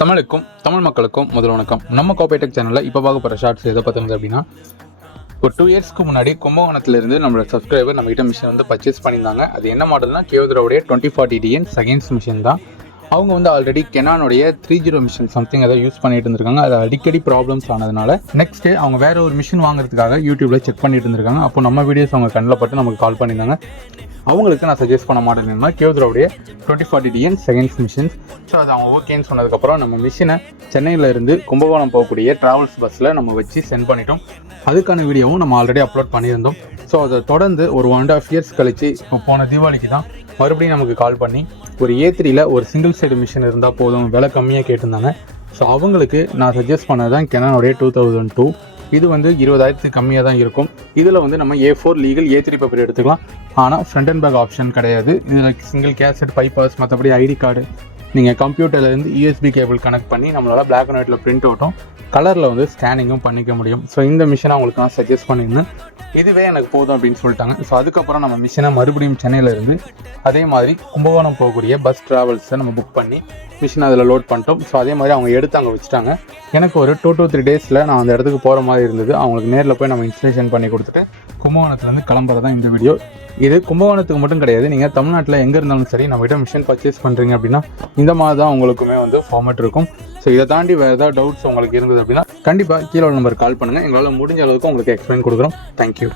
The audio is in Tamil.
தமிழுக்கும் தமிழ் மக்களுக்கும் முதல் வணக்கம். நம்ம கோபேடெக் சேனலில் இப்போ பார்க்க போகிற ஷார்ட்ஸ் எதை பார்த்துங்க அப்படின்னா, ஒரு 2 இயர்ஸ்க்கு முன்னாடி கும்பகோணத்திலிருந்து நம்மளோட சப்ஸ்கிரைபர் நம்மகிட்ட மிஷின் வந்து பர்ச்சேஸ் பண்ணியிருந்தாங்க. அது என்ன மாடல்னா கேயோதரோடைய 2040DN செகண்ட்ஸ் மிஷின் தான். அவங்க வந்து ஆல்ரெடி கெனானுடைய 30 மிஷின் சம்திங் அதை யூஸ் பண்ணிட்டு இருந்திருக்காங்க. அது அடிக்கடி ப்ராப்ளம்ஸ் ஆனதுனால நெக்ஸ்ட்டு அவங்க வேறு ஒரு மிஷின் வாங்குறதுக்காக யூடியூப்பில் செக் பண்ணிட்டு இருந்திருக்காங்க. அப்போ நம்ம வீடியோஸ் அவங்க கண்ணில் பட்டு நமக்கு கால் பண்ணியிருந்தாங்க. அவங்களுக்கு நான் சஜஸ்ட் பண்ண மாட்டேன் என்னன்னா கேயோதரோடைய 2040DN செகண்ட்ஸ் மிஷின்ஸ். ஸோ அது அவங்க ஓகேன்னு சொன்னதுக்கப்புறம் நம்ம மிஷினை சென்னையிலேருந்து கும்பகோணம் போகக்கூடிய ட்ராவல்ஸ் பஸ்ஸில் நம்ம வச்சு சென்ட் பண்ணிட்டோம். அதுக்கான வீடியோவும் நம்ம ஆல்ரெடி அப்லோட் பண்ணியிருந்தோம். ஸோ அதை தொடர்ந்து ஒரு 1.5 இயர்ஸ் கழிச்சு இப்போ போன தீபாவளிக்கு தான் மறுபடியும் நமக்கு கால் பண்ணி ஒரு A3யில் ஒரு சிங்கிள் சைடு மிஷின் இருந்தால் போதும், விலை கம்மியாக கேட்டிருந்தாங்க. ஸோ அவங்களுக்கு நான் சஜஸ்ட் பண்ணது தான் கெனானுடைய 2002. இது வந்து 20,000 கம்மியாக தான் இருக்கும். இதில் வந்து நம்ம A4 லீகல் A3 பேப்பர் எடுத்துக்கலாம். ஆனால் ஃப்ரண்ட் அண்ட் பேக் ஆப்ஷன் கிடையாது. இதில் சிங்கிள் கேசட் பைபாஸ், மற்றபடி ஐடி கார்டு, நீங்கள் கம்ப்யூட்டர்லேருந்து USB கேபிள் கனெக்ட் பண்ணி நம்மளால் பிளாக் அண்ட் ஒயிட்டில் பிரிண்ட் அவுட்டும் கலரில் வந்து ஸ்கேனிங்கும் பண்ணிக்க முடியும். ஸோ இந்த மிஷினை அவங்களுக்கு நான் சஜஸ்ட் பண்ணியிருந்தேன். இதுவே எனக்கு போதும் அப்படின்னு சொல்லிட்டாங்க. ஸோ அதுக்கப்புறம் நம்ம மிஷினை மறுபடியும் சென்னையிலேருந்து அதே மாதிரி கும்பகோணம் போகக்கூடிய பஸ் ட்ராவல்ஸை நம்ம புக் பண்ணி மிஷினை அதில் லோட் பண்ணிட்டோம். ஸோ அதே மாதிரி அவங்க எடுத்து அங்கே வச்சுட்டாங்க. எனக்கு ஒரு 2 to 3 டேஸில் நான் அந்த இடத்துக்கு போகிற மாதிரி இருந்தது. அவங்களுக்கு நேரில் போய் நம்ம இன்ஸ்டலேஷன் பண்ணி கொடுத்துட்டு கும்பகோணத்துலேருந்து கிளம்புறதான் இந்த வீடியோ. இது கும்பகோணத்துக்கு மட்டும் கிடையாது, நீங்கள் தமிழ்நாட்டில் எங்கே இருந்தாலும் சரி நம்மகிட்ட மிஷின் பர்ச்சேஸ் பண்ணுறீங்க அப்படின்னா இந்த மாதிரி தான் உங்களுக்குமே வந்து ஃபார்மேட் இருக்கும். ஸோ இதை தாண்டி வேறு ஏதாவது டவுட்ஸ் உங்களுக்கு இருந்தது அப்படின்னா கண்டிப்பாக கீழே நம்பர் கால் பண்ணுங்கள். எங்களால் முடிஞ்ச அளவுக்கு உங்களுக்கு எக்ஸ்பிளைன் கொடுக்குறோம். தேங்க்யூ.